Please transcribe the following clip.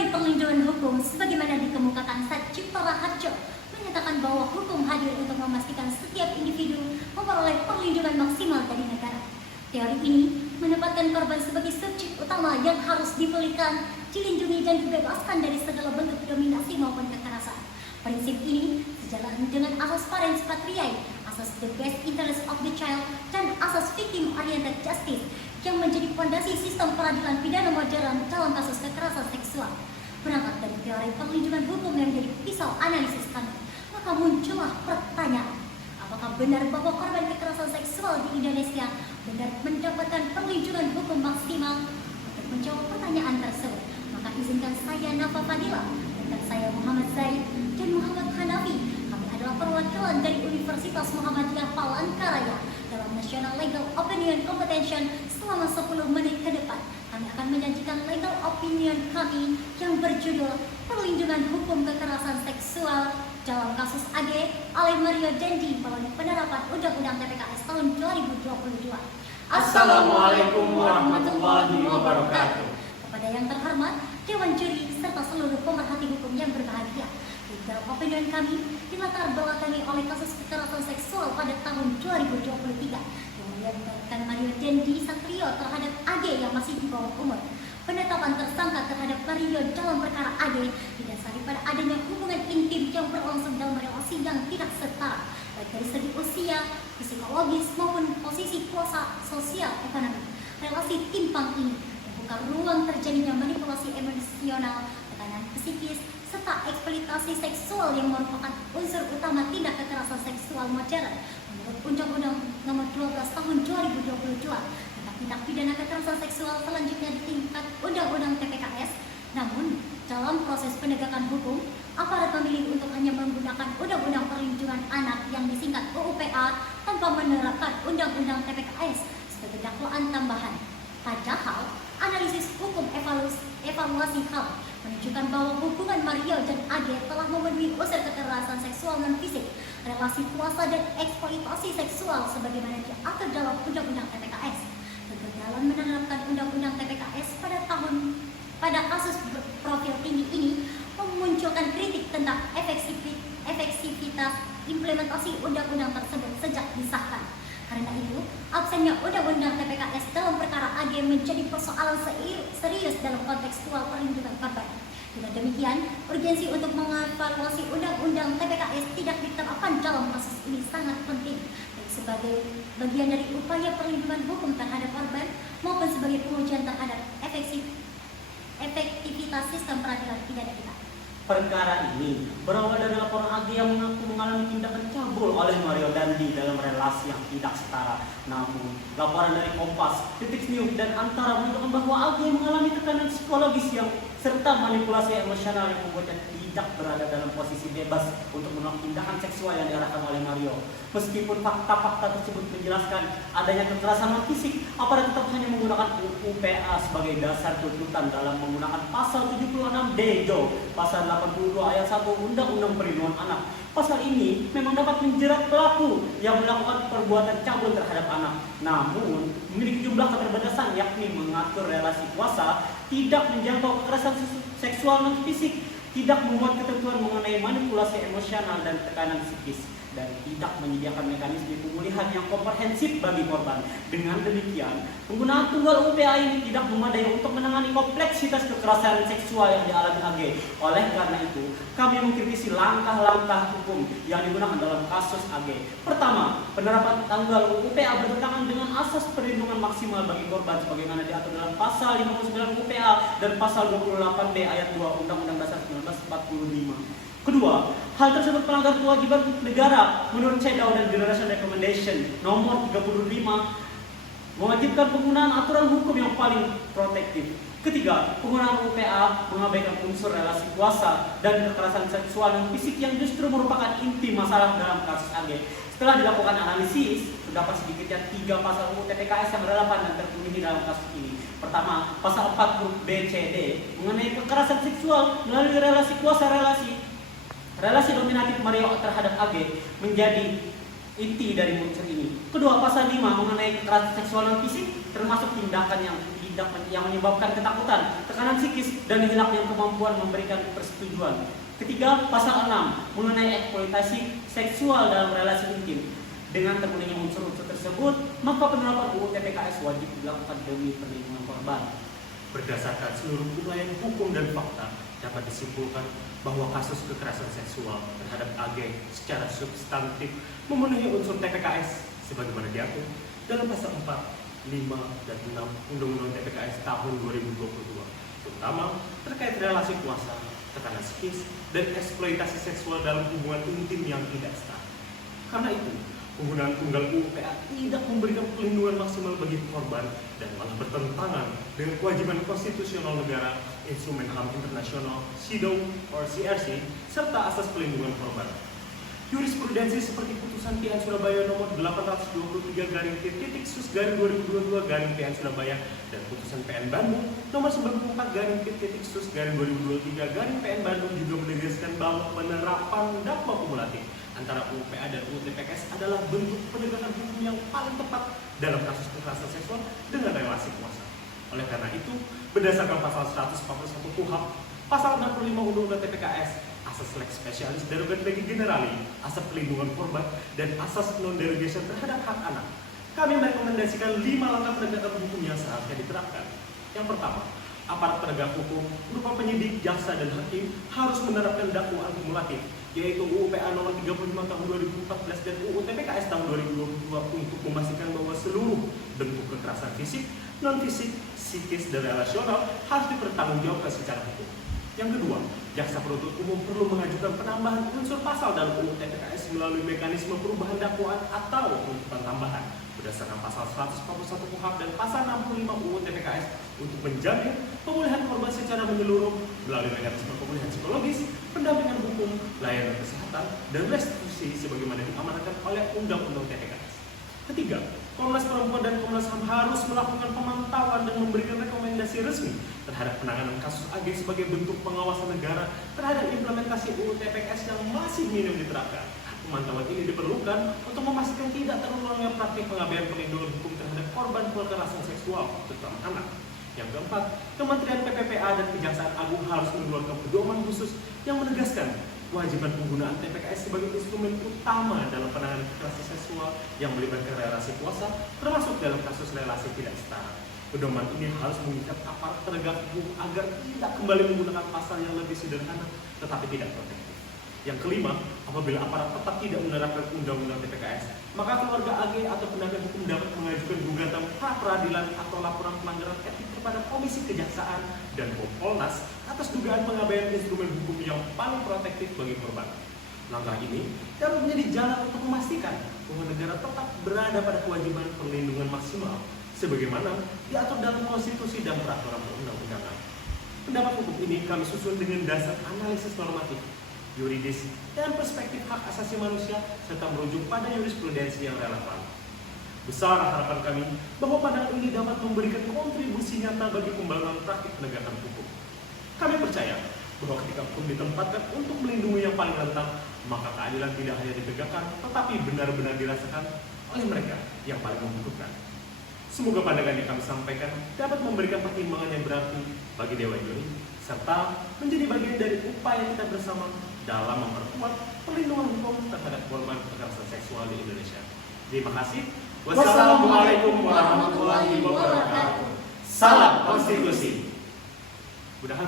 Teori perlindungan hukum sebagaimana dikemukakan Satcipto Raharjo menyatakan bahwa hukum hadir untuk memastikan setiap individu memperoleh perlindungan maksimal dari negara. Teori ini menempatkan korban sebagai subjek utama yang harus dipulihkan, dilindungi dan dibebaskan dari segala bentuk dominasi maupun kekerasan. Prinsip ini sejalan dengan asas parens patriae, asas the best interest of the child, dan asas victim oriented justice yang menjadi fondasi sistem peradilan pidana modern dalam kasus kekerasan seksual. Berangkat dari teori perlindungan hukum yang menjadi pisau analisis kami, maka muncullah pertanyaan, apakah benar bahwa korban kekerasan seksual di Indonesia benar mendapatkan perlindungan hukum maksimal? Untuk menjawab pertanyaan tersebut, maka izinkan saya Nafa Fadila dan saya Muhammad Zaid dan Muhammad Hanafi. Kami adalah perwakilan dari Universitas Muhammadiyah Palangkaraya dalam National Legal Opinion Competition. Selama 10 menit ke depan, kami akan menyajikan legal opinion kami yang berjudul Perlindungan Hukum Kekerasan Seksual dalam kasus AG oleh Mario Dendi melalui penerapan Undang-Undang TPKS tahun 2022. Assalamualaikum warahmatullahi wabarakatuh. Kepada yang terhormat, Dewan Juri serta seluruh pemerhati hukum yang berbahagia, legal opinion kami dilatar belakangi oleh kasus kekerasan seksual pada tahun 2023 yang melibatkan Mario Dendi Satrio terhadap AG yang masih di bawah umur. Penetapan tersangka terhadap Mario dalam perkara AG didasari pada adanya hubungan intim yang berlangsung dalam relasi yang tidak setara, baik dari segi usia, psikologis maupun posisi kuasa sosial ekonomi. Relasi timpang ini membuka ruang terjadinya manipulasi emosional, tekanan psikis, serta eksploitasi seksual yang merupakan unsur utama tindak kekerasan seksual modern. Menurut Undang-Undang Nomor 12 Tahun 2022 tentang tindak pidana kekerasan seksual selanjutnya di tingkat Undang-Undang TPKS. Namun, dalam proses penegakan hukum, aparat memilih untuk hanya menggunakan Undang-Undang Perlindungan Anak yang disingkat UUPA tanpa menerapkan Undang-Undang TPKS sebagai dakwaan tambahan. Padahal, analisis hukum evaluasi HAM menunjukkan bahwa hubungan Mario dan AG telah memenuhi unsur kekerasan seksual non-fisik, relasi kuasa dan eksploitasi seksual sebagaimana diatur dalam Undang-Undang TPKS. Kegagalan menerapkan Undang-Undang TPKS pada kasus profil tinggi ini memunculkan kritik tentang efektivitas implementasi undang-undang tersebut sejak disahkan. Karena itu, absennya Undang-Undang TPKS dalam perkara AG menjadi persoalan serius dalam kontekstual perlindungan korban. Dengan demikian, urgensi untuk mengevaluasi Undang-Undang TPKS tidak diterapkan dalam kasus ini sangat penting, baik sebagai bagian dari upaya perlindungan hukum terhadap korban maupun sebagai pengujian terhadap efektivitas sistem peradilan pidana kita. Perkara ini berawal dari laporan AG yang mengaku mengalami tindakan cabul oleh Mario Dendi dalam relasi yang tidak setara. Namun, laporan dari Kompas, Detik News, dan Antara menunjukkan bahwa AG mengalami tekanan psikologis yang serta manipulasi emosional yang membuatnya tidak berada dalam posisi bebas untuk menolak tindakan seksual yang diarahkan oleh Mario. Meskipun fakta-fakta tersebut menjelaskan adanya kekerasan non-fisik, aparat tetap hanya menggunakan UUPA sebagai dasar tuntutan dalam menggunakan pasal 76D Jo, pasal 82 ayat 1 Undang-Undang Perlindungan Anak. Pasal ini memang dapat menjerat pelaku yang melakukan perbuatan cabul terhadap anak. Namun, memiliki jumlah keterbatasan yakni mengatur relasi kuasa, tidak menjangkau kekerasan seksual non-fisik, tidak membuat ketentuan mengenai manipulasi emosional dan tekanan psikis, dan tidak menyediakan mekanisme pemulihan yang komprehensif bagi korban. Dengan demikian, penggunaan tunggal UPA ini tidak memadai untuk menangani kompleksitas kekerasan seksual yang dialami AG. Oleh karena itu, kami mengkritisi langkah-langkah hukum yang digunakan dalam kasus AG. Pertama, penerapan tanggal UPA bertentangan dengan asas perlindungan maksimal bagi korban sebagaimana diatur dalam pasal 59 UPA dan pasal 28B ayat 2 Undang-Undang Dasar 1945. Kedua, hal tersebut melanggar kewajiban negara menurut CEDAW dan Generation Recommendation nomor 35 mewajibkan penggunaan aturan hukum yang paling protektif. Ketiga, penggunaan UPA mengabaikan unsur relasi kuasa dan kekerasan seksual dan fisik yang justru merupakan inti masalah dalam kasus AG. Setelah dilakukan analisis, terdapat sedikitnya 3 pasal UU TPKS yang relevan dan terpenuhi dalam kasus ini. Pertama, pasal 4 huruf B, C, D mengenai kekerasan seksual melalui relasi kuasa relasi dominatif Mario terhadap AG menjadi inti dari unsur ini. Kedua, pasal 5 mengenai kekerasan seksual non fisik termasuk tindakan yang yang menyebabkan ketakutan, tekanan psikis, dan hilangnya kemampuan memberikan persetujuan. Ketiga, pasal 6 mengenai eksploitasi seksual dalam relasi intim. Dengan terpenuhinya unsur-unsur tersebut, maka penerapan UU TPKS wajib dilakukan demi perlindungan korban. Berdasarkan seluruh uraian hukum dan fakta, dapat disimpulkan bahwa kasus kekerasan seksual terhadap AG secara substantif memenuhi unsur TPKS sebagaimana diatur dalam pasal 4, 5, dan 6 Undang-Undang TPKS tahun 2022, terutama terkait relasi kuasa, tekanan psikis, dan eksploitasi seksual dalam hubungan intim yang tidak setara. Karena itu, penggunaan tunggal UU PA tidak memberikan perlindungan maksimal bagi korban dan malah bertentangan dengan kewajiban konstitusional negara, instrumen HAM internasional, CEDAW or CRC, serta asas perlindungan korban. Jurisprudensi seperti putusan PN Surabaya nomor 823/P/Sus/2022 PN Surabaya dan putusan PN Bandung nomor 94/P/Sus/2023 PN Bandung juga menegaskan bahwa penerapan dakwa kumulatif antara UU PA dan UU TPKS adalah bentuk penegakan hukum yang paling tepat dalam kasus kekerasan seksual dengan relasi kuasa. Oleh karena itu, berdasarkan pasal 141 KUHP, pasal 65 Undang-Undang TPKS, asas lex specialis derogat legi generali, asas perlindungan korban, dan asas non-derogation terhadap hak anak, kami merekomendasikan 5 langkah penegakan hukum yang seharusnya diterapkan. Yang pertama, aparat penegak hukum berupa penyidik, jaksa, dan hakim harus menerapkan dakwaan kumulatif, yaitu UU PA nomor 35 tahun 2014 dan UU TPKS tahun 2022 untuk memastikan bahwa seluruh bentuk kekerasan fisik, non-fisik, psikis, dan relasional harus dipertanggungjawabkan secara hukum. Yang kedua, jaksa penuntut umum perlu mengajukan penambahan unsur pasal dalam UU TPKS melalui mekanisme perubahan dakwaan atau tuntutan tambahan berdasarkan pasal 141 KUHP dan pasal 65 UU TPKS untuk menjamin pemulihan korban secara menyeluruh melalui mekanisme pemulihan psikologis, pendampingan hukum, layanan kesehatan, dan restitusi sebagaimana diamanatkan oleh Undang-Undang TPKS. Ketiga, Komnas Perempuan dan Komnas HAM harus melakukan pemantauan dan memberikan rekomendasi resmi terhadap penanganan kasus AG sebagai bentuk pengawasan negara terhadap implementasi UU TPKS yang masih minim diterapkan. Pemantauan ini diperlukan untuk memastikan tidak terulangnya praktik pengabaian perlindungan hukum terhadap korban kekerasan seksual, terutama anak. Yang keempat, Kementerian PPPA dan Kejaksaan Agung harus mengeluarkan pedoman khusus yang menegaskan kewajiban penggunaan TPKS sebagai instrumen utama dalam penanganan kekerasan seksual yang melibatkan relasi kuasa, termasuk dalam kasus relasi tidak setara. Pedoman ini harus mengikat aparat penegak hukum agar tidak kembali menggunakan pasal yang lebih sederhana tetapi tidak protektif. Yang kelima, apabila aparat tetap tidak menerapkan Undang-Undang TPKS, maka keluarga AG atau pendamping hukum dapat mengajukan gugatan pra-peradilan atau laporan pelanggaran etik kepada Komisi Kejaksaan dan Kompolnas atas dugaan pengabaian instrumen hukum yang paling protektif bagi korban. Langkah ini dapat menjadi jalan untuk memastikan bahwa negara tetap berada pada kewajiban perlindungan maksimal sebagaimana diatur dalam konstitusi dan peraturan perundang-undangan. Pendapat hukum ini kami susun dengan dasar analisis normatif, yuridis, dan perspektif hak asasi manusia serta merujuk pada jurisprudensi yang relevan. Besar harapan kami bahwa pandangan ini dapat memberikan kontribusi nyata bagi pembangunan praktik penegakan hukum. Kami percaya bahwa ketika hukum ditempatkan untuk melindungi yang paling rentan, maka keadilan tidak hanya ditegakkan, tetapi benar-benar dirasakan oleh mereka yang paling membutuhkan. Semoga pandangan yang kami sampaikan dapat memberikan pertimbangan yang berarti bagi Dewan Juri, serta menjadi bagian dari upaya kita bersama dalam memperkuat perlindungan hukum terhadap korban kekerasan seksual di Indonesia. Terima kasih. Wassalamualaikum warahmatullahi wabarakatuh. Salam konstitusi. Mudah-mudahan